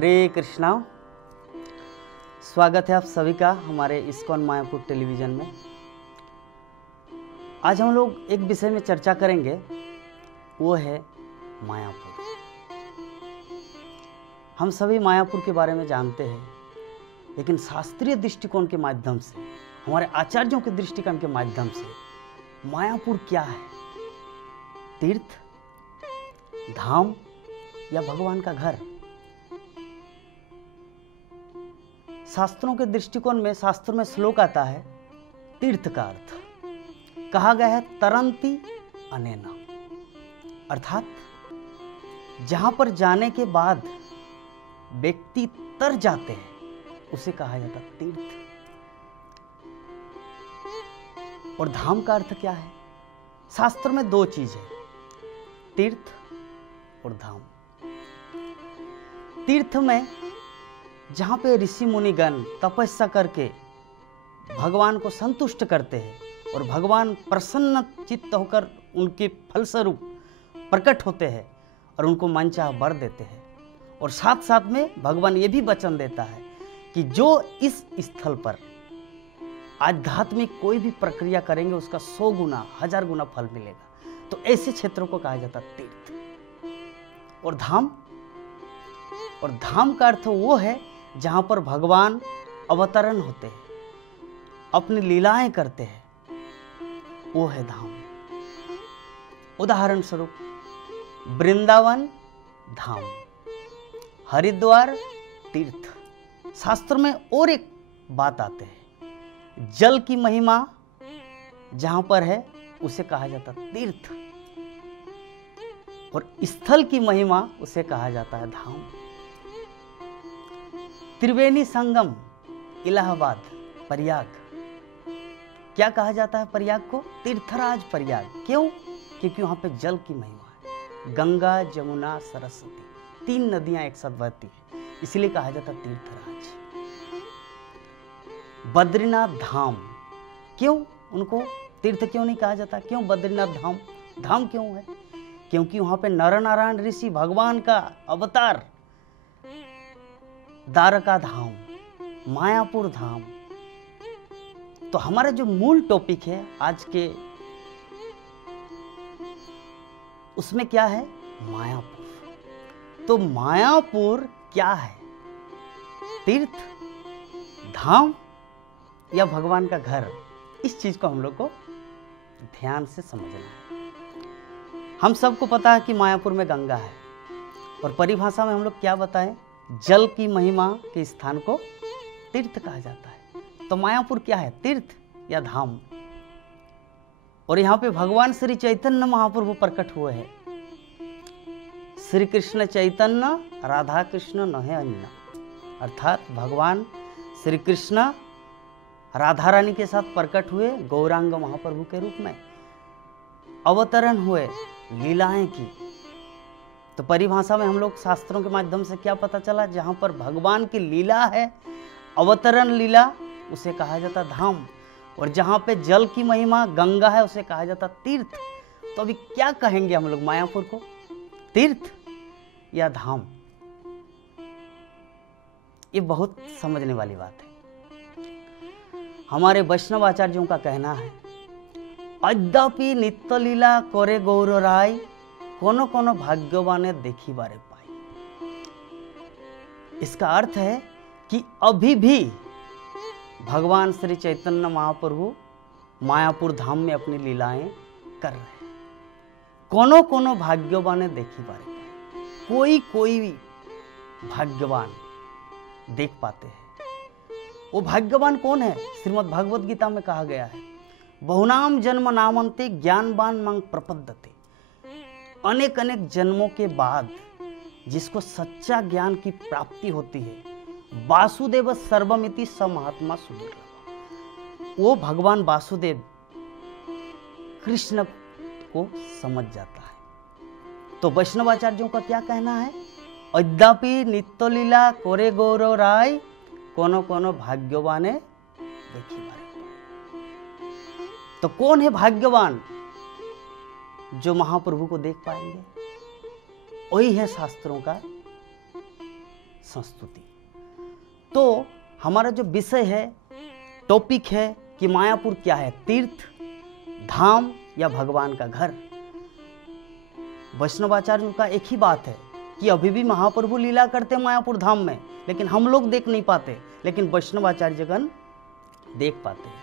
हरे कृष्णा। स्वागत है आप सभी का हमारे इस्कॉन मायापुर टेलीविज़न में। आज हम लोग एक विषय में चर्चा करेंगे, वो है मायापुर। हम सभी मायापुर के बारे में जानते हैं, लेकिन शास्त्रीय दृष्टिकोण के माध्यम से, हमारे आचार्यों के दृष्टिकोण के माध्यम से मायापुर क्या है? तीर्थ, धाम या भगवान का घर? शास्त्रों के दृष्टिकोण में, शास्त्रों में श्लोक आता है, तीर्थ का अर्थ कहा गया है तरंती अनेना, अर्थात जहां पर जाने के बाद व्यक्ति तर जाते हैं उसे कहा जाता तीर्थ। और धाम का अर्थ क्या है? शास्त्र में दो चीज है, तीर्थ और धाम। तीर्थ में जहां पे ऋषि मुनिगण तपस्या करके भगवान को संतुष्ट करते हैं और भगवान प्रसन्न चित्त होकर उनके फलस्वरूप प्रकट होते हैं और उनको मनचाहा वर देते हैं। और साथ साथ में भगवान ये भी वचन देता है कि जो इस स्थल पर आध्यात्मिक कोई भी प्रक्रिया करेंगे उसका 100 गुना 1000 गुना फल मिलेगा। तो ऐसे क्षेत्रों को कहा जाता तीर्थ। और धाम का अर्थ वो है जहां पर भगवान अवतरण होते हैं, अपनी लीलाएं करते हैं, वो है धाम। उदाहरण स्वरूप वृंदावन धाम, हरिद्वार तीर्थ। शास्त्र में और एक बात आते हैं, जल की महिमा जहां पर है उसे कहा जाता तीर्थ, और स्थल की महिमा उसे कहा जाता है धाम। त्रिवेणी संगम इलाहाबाद प्रयाग, क्या कहा जाता है प्रयाग को? तीर्थराज प्रयाग। क्यों? क्योंकि वहां पे जल की महिमा है। गंगा, जमुना, सरस्वती 3 नदियां एक साथ बहती है, इसलिए कहा जाता तीर्थराज। बद्रीनाथ धाम, क्यों उनको तीर्थ क्यों नहीं कहा जाता? क्यों बद्रीनाथ धाम धाम क्यों है? क्योंकि वहां पे नर नारायण ऋषि भगवान का अवतार, द्वारका धाम, मायापुर धाम। तो हमारा जो मूल टॉपिक है आज के, उसमें क्या है? मायापुर। तो मायापुर क्या है? तीर्थ, धाम या भगवान का घर? इस चीज को हम लोग को ध्यान से समझना है। हम सबको पता है कि मायापुर में गंगा है, और परिभाषा में हम लोग क्या बताएं? जल की महिमा के स्थान को तीर्थ कहा जाता है। तो मायापुर क्या है? तीर्थ या धाम? और यहाँ पे भगवान श्री चैतन्य महाप्रभु प्रकट हुए हैं। श्री कृष्ण चैतन्य राधा कृष्ण नहे अन्य, अर्थात भगवान श्री कृष्ण राधा रानी के साथ प्रकट हुए, गौरांग महाप्रभु के रूप में अवतरण हुए, लीलाएं की। तो परिभाषा में हम लोग शास्त्रों के माध्यम से क्या पता चला? जहां पर भगवान की लीला है, अवतरण लीला, उसे कहा जाता धाम। और जहां पे जल की महिमा गंगा है उसे कहा जाता तीर्थ। तो अभी क्या कहेंगे हम लोग मायापुर को? तीर्थ या धाम? ये बहुत समझने वाली बात है। हमारे वैष्णव आचार्यों का कहना है, अद्यापि नित्य लीला करे गौर राय, कोनो कोनो भाग्यवाने देखी बारे पाई। इसका अर्थ है कि अभी भी भगवान श्री चैतन्य महाप्रभु मायापुर धाम में अपनी लीलाएं कर रहे हैं। कोनो कोनो भाग्यवाने देखी बारे पाई, कोई कोई भाग्यवान देख पाते हैं। वो भाग्यवान कौन है? श्रीमद् भगवद गीता में कहा गया है, बहुनाम जन्म नामन्ते ज्ञानवान मांग प्रपद्यते। अनेक अनेक जन्मों के बाद जिसको सच्चा ज्ञान की प्राप्ति होती है, वासुदेव सर्वमिति स महात्मा सुदुर्लभ, वो भगवान वासुदेव कृष्ण को समझ जाता है। तो वैष्णवाचार्यों का क्या कहना है? अद्यापि नित्य लीला कोरे गौरव राय, कोनो कोनो भाग्यवाने देखी बारे। तो कौन है भाग्यवान जो महाप्रभु को देख पाएंगे? वही है शास्त्रों का संस्तुति। तो हमारा जो विषय है, टॉपिक है कि मायापुर क्या है, तीर्थ, धाम या भगवान का घर। वैष्णवाचार्यों का एक ही बात है कि अभी भी महाप्रभु लीला करते मायापुर धाम में, लेकिन हम लोग देख नहीं पाते, लेकिन वैष्णवाचार्यगण देख पाते हैं।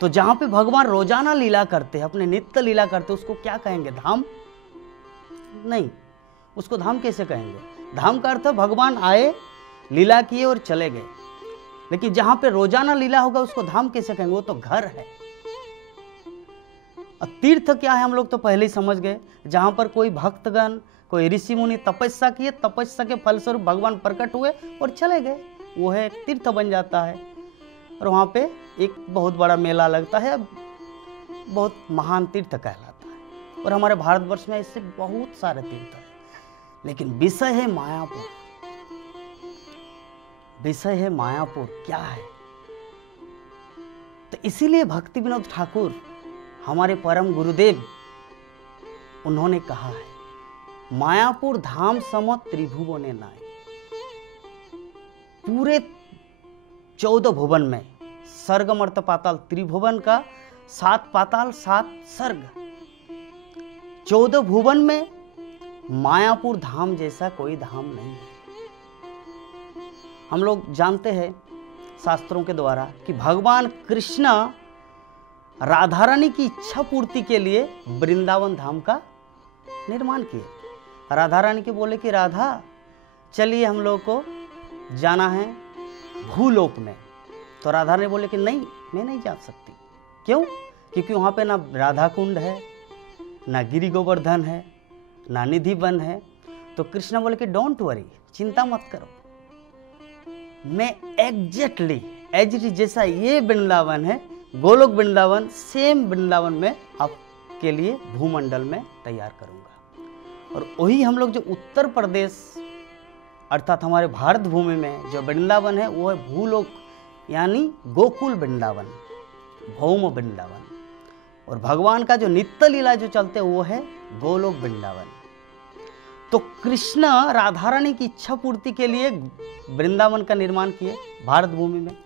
तो जहां पे भगवान रोजाना लीला करते हैं, अपने नित्य लीला करते हैं, उसको क्या कहेंगे, धाम? नहीं, उसको धाम कैसे कहेंगे? धाम का अर्थ भगवान आए, लीला किए और चले गए। लेकिन जहां पे रोजाना लीला होगा उसको धाम कैसे कहेंगे? वो तो घर है। तीर्थ क्या है हम लोग तो पहले ही समझ गए, जहां पर कोई भक्तगण, कोई ऋषि मुनि तपस्या किए, तपस्या के फलस्वरूप भगवान प्रकट हुए और चले गए, वो है एक तीर्थ बन जाता है। और वहां पे एक बहुत बड़ा मेला लगता है, बहुत महान तीर्थ कहलाता है। और हमारे भारतवर्ष में ऐसे बहुत सारे तीर्थ हैं। लेकिन विषय है मायापुर, विषय है मायापुर क्या है। तो इसीलिए भक्ति विनोद ठाकुर हमारे परम गुरुदेव, उन्होंने कहा है, मायापुर धाम सम त्रिभुवने नाय। पूरे 14 भुवन में, स्वर्ग मर्त्य पाताल त्रिभुवन का 7 पाताल 7 स्वर्ग, 14 भुवन में मायापुर धाम जैसा कोई धाम नहीं है। हम लोग जानते हैं शास्त्रों के द्वारा कि भगवान कृष्ण राधा रानी की इच्छा पूर्ति के लिए वृंदावन धाम का निर्माण किए। राधा रानी के बोले कि राधा चलिए हम लोग को जाना है भूलोक में। तो राधा ने बोले कि नहीं, मैं नहीं जा सकती। क्यों? क्योंकि वहाँ पे ना राधा कुंड है, ना गिरि गोवर्धन है, ना निधि वन है। तो कृष्ण बोले कि डोंट वरी, चिंता मत करो, मैं एग्जैक्टली एज इट इज जैसा ये वृंदावन है, गोलोक वृंदावन, सेम वृंदावन में आपके लिए भूमंडल में तैयार करूंगा। और वही हम लोग जो उत्तर प्रदेश अर्थात हमारे भारत भूमि में जो वृंदावन है वो है भूलोक, यानी गोकुल वृंदावन, भौम वृंदावन। और भगवान का जो नित्य लीला जो चलते वो है गोलोक वृंदावन। तो कृष्ण राधा रानी की इच्छा पूर्ति के लिए वृंदावन का निर्माण किए भारत भूमि में।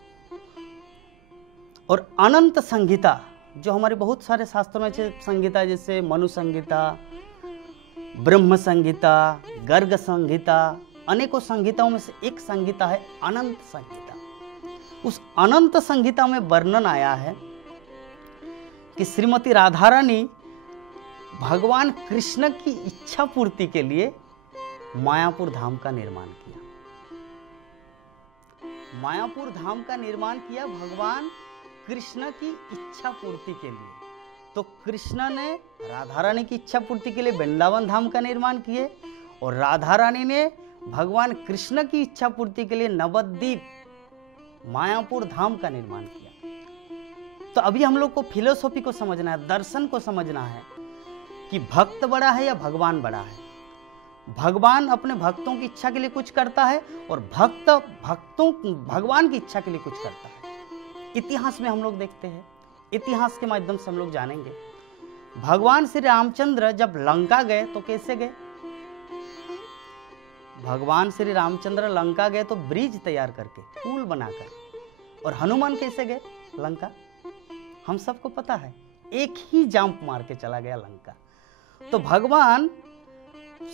और अनंत संहिता, जो हमारे बहुत सारे शास्त्रों में संहिता, जैसे मनु संहिता, ब्रह्म संहिता, गर्ग संहिता, अनेकों संहिताओं में से एक संहिता है अनंत संहिता। उस अनंत संहिता में वर्णन आया है कि श्रीमती राधा रानी भगवान कृष्ण की इच्छा पूर्ति के लिए मायापुर धाम का निर्माण किया। मायापुर धाम का निर्माण किया भगवान कृष्ण की इच्छा पूर्ति के लिए। तो कृष्ण ने राधा रानी की इच्छा पूर्ति के लिए वृंदावन धाम का निर्माण किए, और राधा रानी ने भगवान कृष्ण की इच्छा पूर्ति के लिए नवद्वीप मायापुर धाम का निर्माण किया। तो अभी हम लोग को फिलोसॉफी को समझना है, दर्शन को समझना है कि भक्त बड़ा है या भगवान बड़ा है। भगवान अपने भक्तों की इच्छा के लिए कुछ करता है और भक्त भगवान की इच्छा के लिए कुछ करता है। इतिहास में हम लोग देखते हैं, इतिहास के माध्यम से हम लोग जानेंगे। भगवान श्री रामचंद्र जब लंका गए तो कैसे गए? भगवान श्री रामचंद्र लंका गए तो ब्रिज तैयार करके, पुल बनाकर। और हनुमान कैसे गए लंका? हम सबको पता है, एक ही जंप मार के चला गया लंका। तो भगवान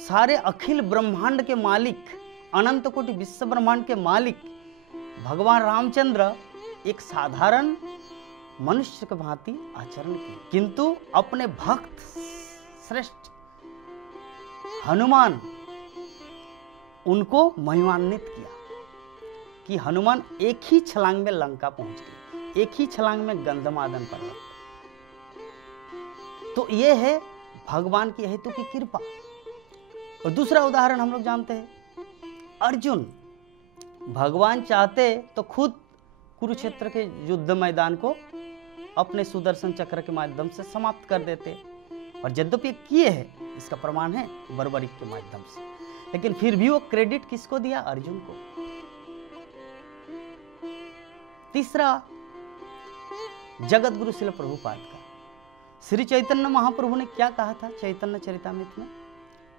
सारे अखिल ब्रह्मांड के मालिक, अनंत कोटि विश्व ब्रह्मांड के मालिक भगवान रामचंद्र एक साधारण मनुष्य के भांति आचरण किए, किंतु अपने भक्त श्रेष्ठ हनुमान उनको महिमान्वित किया कि हनुमान एक ही छलांग में लंका पहुंच गए, एक ही छलांग में गंधमादन पर्वत। तो ये है भगवान की हेतु की कृपा। और दूसरा उदाहरण हम लोग जानते हैं, अर्जुन। भगवान चाहते तो खुद कुरुक्षेत्र के युद्ध मैदान को अपने सुदर्शन चक्र के माध्यम से समाप्त कर देते, और यद्यपि किए हैं, इसका प्रमाण है बर्बरीक के माध्यम से। लेकिन फिर भी वो क्रेडिट किसको दिया? अर्जुन को। तीसरा, जगत गुरु श्रील प्रभुपाद का। श्री चैतन्य महाप्रभु ने क्या कहा था चैतन्य चरितामृत में?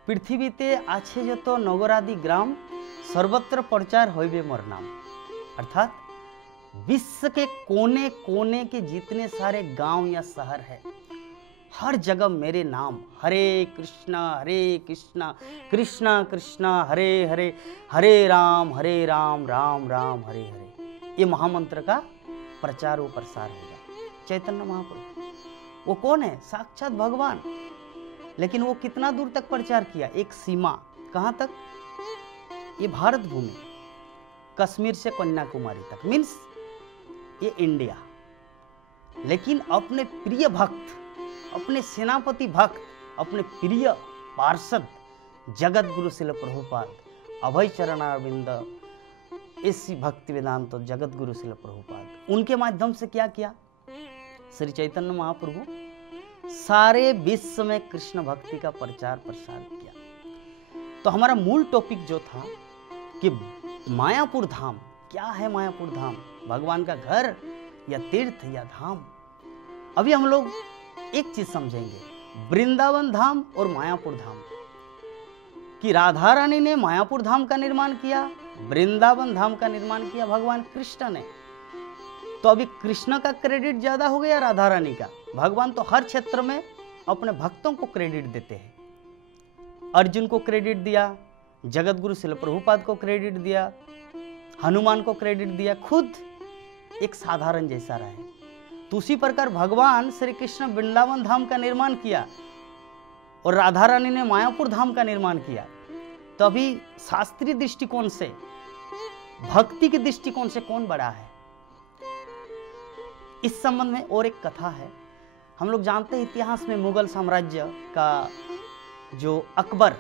पृथ्वी ते आछे जतो नगरादि ग्राम सर्वत्र प्रचार होइबे मोर नाम, अर्थात विश्व के कोने कोने के जितने सारे गांव या शहर है, हर जगह मेरे नाम हरे कृष्णा कृष्णा कृष्णा हरे हरे, हरे राम राम राम हरे हरे, ये महामंत्र का प्रचार व प्रसार होगा। चैतन्य महाप्रभु वो कौन है? साक्षात भगवान। लेकिन वो कितना दूर तक प्रचार किया? एक सीमा, कहां तक? ये भारत भूमि, कश्मीर से कन्याकुमारी तक, मीन्स ये इंडिया। लेकिन अपने प्रिय भक्त, अपने सेनापति भक्त, अपने प्रिय पार्षद जगत गुरु श्रील प्रभुपाद, अभय चरणारविंद इसी भक्ति वेदांत तो जगत गुरु श्रील प्रभुपाद, उनके माध्यम से क्या किया? श्री चैतन्य महाप्रभु सारे विश्व में कृष्ण भक्ति का प्रचार प्रसार किया। तो हमारा मूल टॉपिक जो था कि मायापुर धाम क्या है? मायापुर धाम भगवान का घर या तीर्थ या धाम? अभी हम लोग एक चीज समझेंगे, वृंदावन धाम और मायापुर धाम, कि राधा रानी ने मायापुर धाम का निर्माण किया, वृंदावन धाम का निर्माण किया भगवान कृष्ण ने। तो अभी कृष्ण का क्रेडिट ज्यादा हो गया राधा रानी का? भगवान तो हर क्षेत्र में अपने भक्तों को क्रेडिट देते हैं। अर्जुन को क्रेडिट दिया, जगत गुरु श्रील प्रभुपाद को क्रेडिट दिया, हनुमान को क्रेडिट दिया, खुद एक साधारण जैसा रहे। तो उसी प्रकार भगवान श्री कृष्ण वृंदावन धाम का निर्माण किया और राधा रानी ने मायापुर धाम का निर्माण किया। तो अभी शास्त्रीय दृष्टिकोण से, भक्ति के दृष्टिकोण से कौन बड़ा है? इस संबंध में और एक कथा है। हम लोग जानते हैं इतिहास में मुगल साम्राज्य का जो अकबर,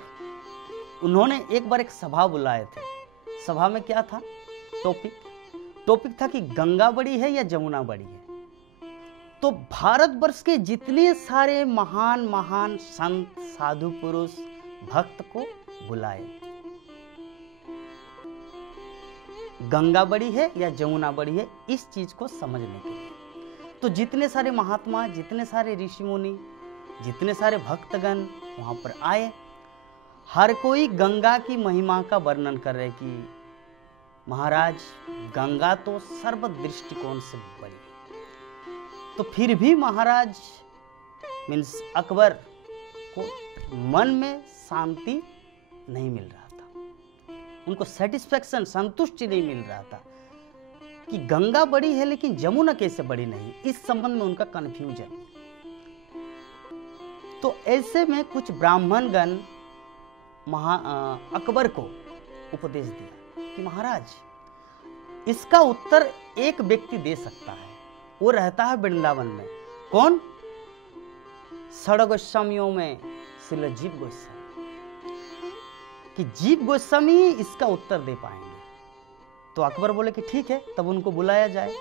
उन्होंने एक बार एक सभा बुलाए थे। सभा में क्या था? टॉपिक था कि गंगा बड़ी है या जमुना बड़ी है। तो भारतवर्ष के जितने सारे महान महान संत, साधु पुरुष, भक्त को बुलाए, गंगा बड़ी है या जमुना बड़ी है, इस चीज को समझने के लिए। तो जितने सारे महात्मा, जितने सारे ऋषि मुनि, जितने सारे भक्तगण वहां पर आए, हर कोई गंगा की महिमा का वर्णन कर रहे कि महाराज गंगा तो सर्व दृष्टिकोण से बड़ी है। तो फिर भी महाराज मीन्स अकबर को मन में शांति नहीं मिल रहा था, उनको सेटिस्फैक्शन, संतुष्टि नहीं मिल रहा था कि गंगा बड़ी है लेकिन जमुना कैसे बड़ी नहीं। इस संबंध में उनका कंफ्यूजन। तो ऐसे में कुछ ब्राह्मणगण अकबर को उपदेश दिया कि महाराज इसका उत्तर एक व्यक्ति दे सकता है, वो रहता है वृंदावन में। कौन? षड गोस्वामियों में श्रील जीव गोस्वामी, कि जीव गोस्वामी इसका उत्तर दे पाएंगे। तो अकबर बोले कि ठीक है, तब उनको बुलाया जाए।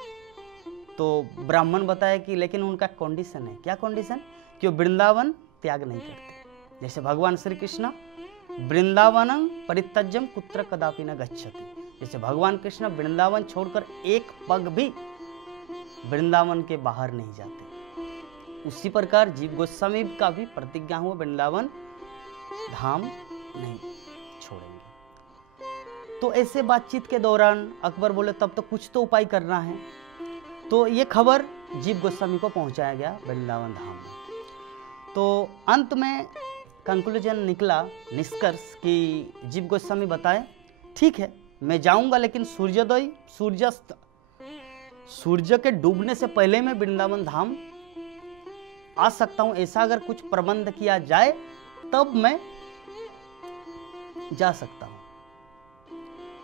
तो ब्राह्मण बताया कि लेकिन उनका कंडीशन है। क्या कंडीशन? कि वो वृंदावन त्याग नहीं करते। जैसे भगवान श्री कृष्ण वृंदावनं परित्यज्यं कुत्र कदापि न गच्छति, जैसे भगवान कृष्ण वृंदावन छोड़कर एक पग भी वृंदावन के बाहर नहीं जाते। उसी प्रकार जीव गोस्वामी का भी प्रतिज्ञा हुआ, वृंदावन धाम नहीं छोड़ेंगे। तो ऐसे बातचीत के दौरान अकबर बोले तब तो कुछ तो उपाय करना है। तो ये खबर जीव गोस्वामी को पहुंचाया गया वृंदावन धाम में। तो अंत में कंक्लूजन निकला, निष्कर्ष, कि जीव गोस्वामी बताए ठीक है मैं जाऊंगा, लेकिन सूर्योदय, सूर्यास्त, सूर्य के डूबने से पहले मैं वृंदावन धाम आ सकता हूं। ऐसा अगर कुछ प्रबंध किया जाए तब मैं जा सकता हूं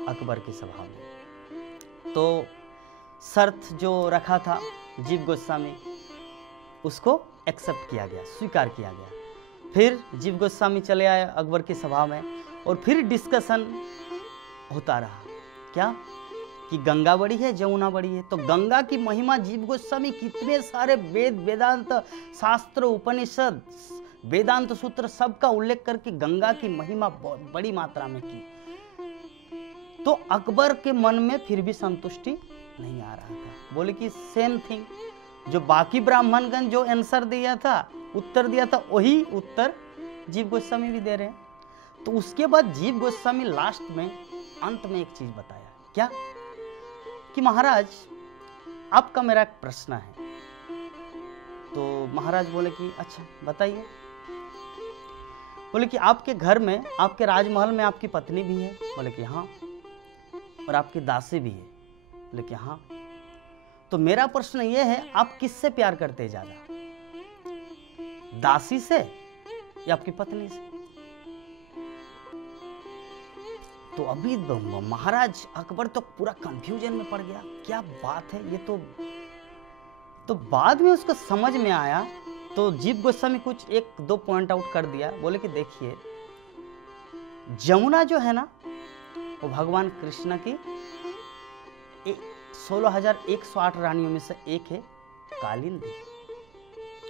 अकबर की सभा में। तो शर्त जो रखा था जीव गोस्वामी, उसको एक्सेप्ट किया गया, स्वीकार किया गया। फिर जीव गोस्वामी चले आए अकबर की सभा में और फिर डिस्कशन होता रहा। क्या? कि गंगा बड़ी है, जमुना बड़ी है। तो गंगा की महिमा जीव गोस्वामी कितने सारे वेद, वेदांत शास्त्र, उपनिषद, वेदांत सूत्र सबका उल्लेख करके गंगा की महिमा बड़ी मात्रा में की। तो अकबर के मन में फिर भी संतुष्टि नहीं आ रहा था। बोले कि सेम थिंग जो बाकी ब्राह्मणगण जो आंसर दिया था, उत्तर दिया था, वही उत्तर जीव गोस्वामी भी दे रहे हैं। तो उसके बाद जीव गोस्वामी लास्ट में अंत में एक चीज बताया, क्या कि महाराज आपका मेरा एक प्रश्न है। तो महाराज बोले कि अच्छा बताइए। बोले कि आपके घर में, आपके राजमहल में आपकी पत्नी भी है? बोले कि हाँ। और आपकी दासी भी है? बोले कि हाँ। तो मेरा प्रश्न ये है, आप किससे प्यार करते हैं ज्यादा, दासी से या आपकी पत्नी से? तो अभी महाराज अकबर तो पूरा कंफ्यूजन में पड़ गया, क्या बात है ये। तो बाद में उसको समझ में आया। तो जीव गोस्वामी कुछ एक दो पॉइंट आउट कर दिया। बोले कि देखिए, जमुना जो है ना, वो भगवान कृष्ण की 16,108 रानियों में से एक है, कालिंदी।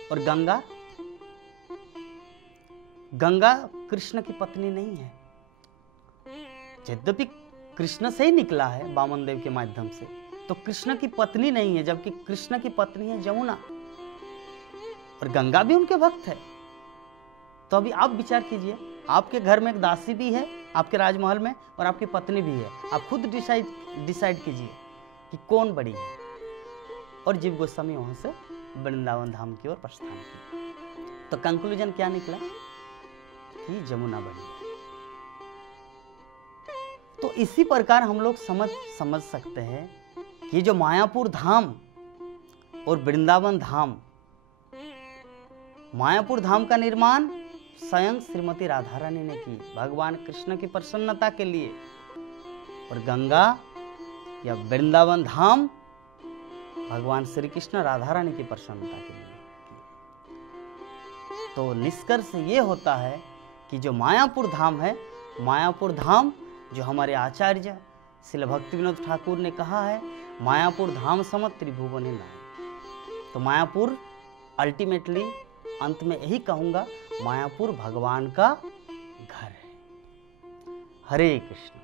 और गंगा कृष्ण की पत्नी नहीं है। यद्यपि कृष्ण से ही निकला है वामन देव के माध्यम से, तो कृष्ण की पत्नी नहीं है, जबकि कृष्ण की पत्नी है जमुना, और गंगा भी उनके भक्त है। तो अभी आप विचार कीजिए, आपके घर में एक दासी भी है आपके राजमहल में, और आपकी पत्नी भी है। आप खुद डिसाइड कीजिए कि कौन बड़ी है। और जीव गोस्वामी वहां से वृंदावन धाम की ओर प्रस्थान किया। तो कंक्लूजन क्या निकला कि जमुना बड़ी है। तो इसी प्रकार हम लोग समझ सकते हैं कि जो मायापुर धाम और वृंदावन धाम, मायापुर धाम का निर्माण स्वयं श्रीमती राधा रानी ने की, भगवान कृष्ण की प्रसन्नता के लिए। और गंगा या वृंदावन धाम भगवान श्री कृष्ण राधा रानी की प्रसन्नता के लिए की। तो निष्कर्ष ये होता है कि जो मायापुर धाम है, मायापुर धाम जो हमारे आचार्य श्रील भक्ति विनोद ठाकुर ने कहा है, मायापुर धाम सम त्रिभुवने नाय। तो मायापुर अल्टीमेटली अंत में यही कहूंगा, मायापुर भगवान का घर है। हरे कृष्ण।